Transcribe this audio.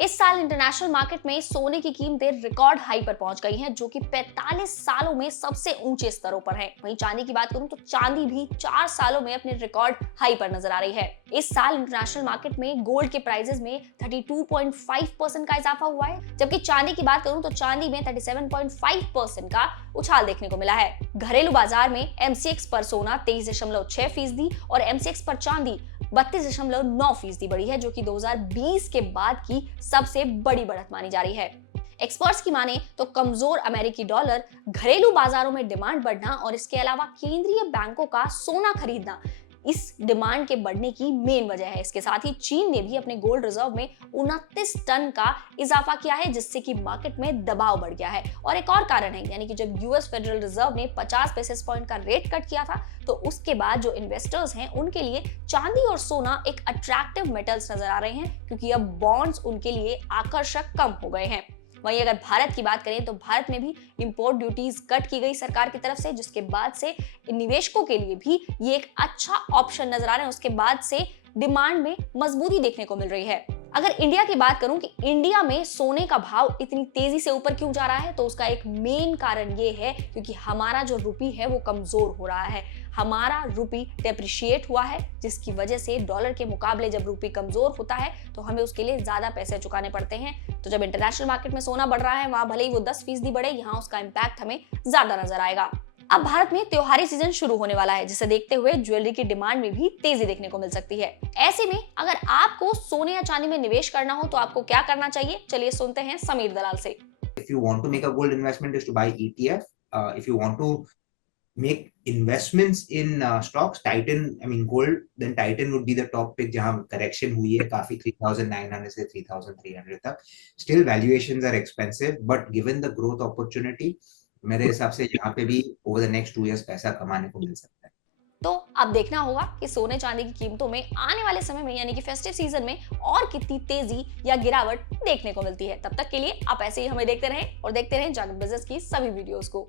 इस साल international market में सोने की कीमतें रिकॉर्ड हाई पर पहुंच गई हैं, जो कि 45 सालों में सबसे ऊंचे स्तरों पर है। वहीं चांदी की बात करूं तो चांदी भी 4 सालों में अपने रिकॉर्ड हाई पर नजर आ रही है। इस साल इंटरनेशनल मार्केट में गोल्ड के प्राइसेस में 32.5% का इजाफा हुआ है, जबकि चांदी की बात करूं तो चांदी में 37.5% का उछाल देखने को मिला है। घरेलू बाजार में एमसीएक्स पर सोना 23.6% और एमसीएक्स पर चांदी 32.9% बढ़ी है, जो कि 2020 के बाद की सबसे बड़ी बढ़त मानी जा रही है। एक्सपर्ट्स की माने तो कमजोर अमेरिकी डॉलर, घरेलू बाजारों में डिमांड बढ़ना और इसके अलावा केंद्रीय बैंकों का सोना खरीदना इस डिमांड के बढ़ने की मेन वजह है। इसके साथ ही चीन ने भी अपने गोल्ड रिजर्व में 29 टन का इजाफा किया है, जिससे कि मार्केट में दबाव बढ़ गया है। और एक और कारण है, यानी कि जब यूएस फेडरल रिजर्व ने 50 बेसिस पॉइंट का रेट कट किया था, तो उसके बाद जो इन्वेस्टर्स हैं उनके लिए चांदी और सोना एक अट्रैक्टिव मेटल्स नजर आ रहे हैं, क्योंकि अब बॉन्ड्स उनके लिए आकर्षक कम हो गए हैं। वहीं अगर भारत की बात करें तो भारत में भी इंपोर्ट ड्यूटीज कट की गई सरकार की तरफ से, जिसके बाद से निवेशकों के लिए भी ये एक अच्छा ऑप्शन नजर आ रहा है। उसके बाद से डिमांड में मजबूती देखने को मिल रही है। अगर इंडिया की बात करूं कि इंडिया में सोने का भाव इतनी तेजी से ऊपर क्यों जा रहा है, तो उसका एक मेन कारण ये है क्योंकि हमारा जो रुपी है वो कमजोर हो रहा है। हमारा रुपी डेप्रिशिएट हुआ है, जिसकी वजह से डॉलर के मुकाबले जब रुपी कमजोर होता है तो हमें उसके लिए ज्यादा पैसे चुकाने पड़ते हैं। तो जब इंटरनेशनल मार्केट में सोना बढ़ रहा है, वहां भले ही वो 10% बढ़े, यहाँ उसका इंपैक्ट हमें ज्यादा नजर आएगा। अब भारत में त्योहारी सीजन शुरू होने वाला है, जिसे देखते हुए ज्वेलरी की डिमांड में भी तेजी देखने को मिल सकती है। ऐसे में अगर आपको सोने या चांदी में निवेश करना हो तो आपको क्या करना चाहिए, चलिए सुनते हैं समीर दलाल से। If you want to make a gold investment is to buy ETF. If you want to make investments in stocks, Titan, I mean gold, then Titan would be the top pick जहां correction हुई है काफी 3,900 से 3,300 तक. Still valuations are expensive, but given the growth opportunity, मेरे हिसाब से यहाँ पे भी over the next 2 years पैसा कमाने को मिल सकता है। तो अब देखना होगा कि सोने चांदी की कीमतों में आने वाले समय में, यानी कि फेस्टिव सीजन में, और कितनी तेजी या गिरावट देखने को मिलती है। तब तक के लिए आप ऐसे ही हमें देखते रहें और देखते रहें जागरूक बिजनेस की सभी वीडियोस को।